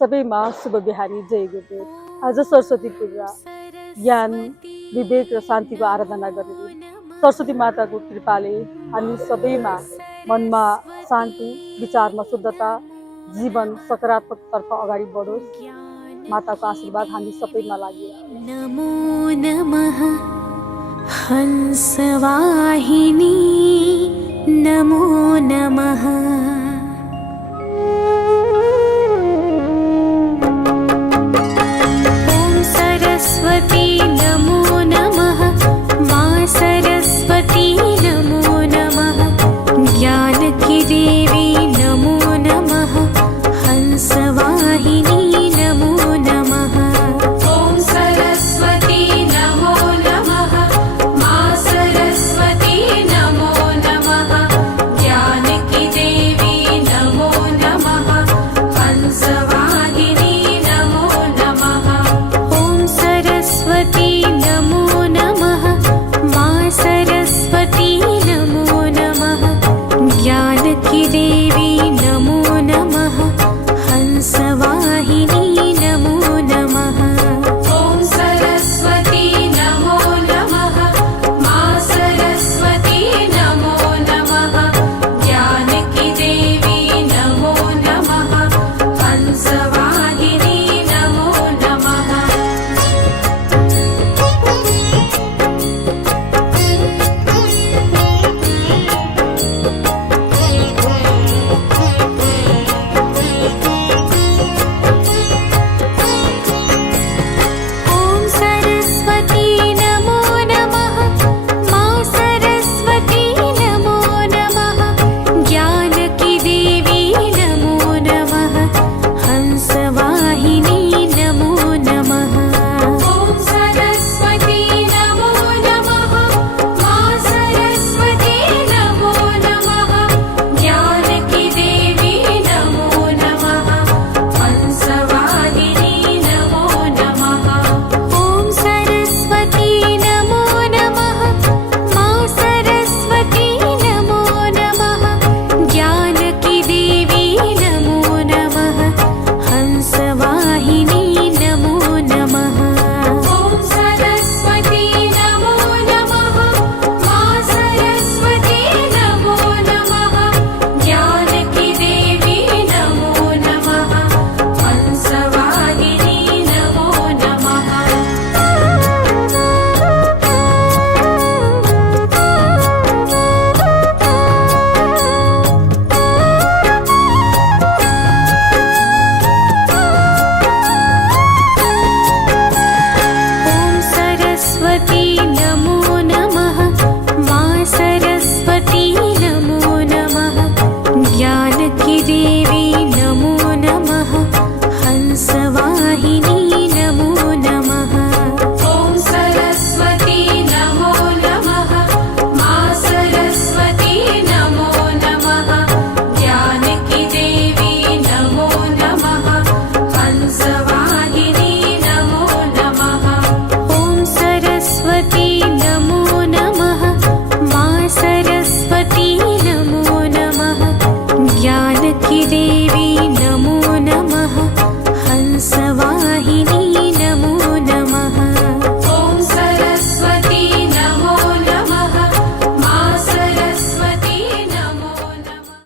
सबैमा शुभ बिहानी जय गुरुदेव। आज सरस्वती पूजा ज्ञान विवेक र शान्तिको आराधना गरेर सरस्वती माताको कृपाले हामी सबैमा मनमा शान्ति, विचारमा शुद्धता, जीवन सकारात्मकतर्फ अगाडि बढोस्। माताको आशीर्वाद हामी सबैमा लागि। नमो नमः हंसवाहिनी, नमो नमः। ॐ सरस्वती नमो नमः, मा सरस्वती नमो नमः, ज्ञान की देवी नमो नमः, हंसवाहिनी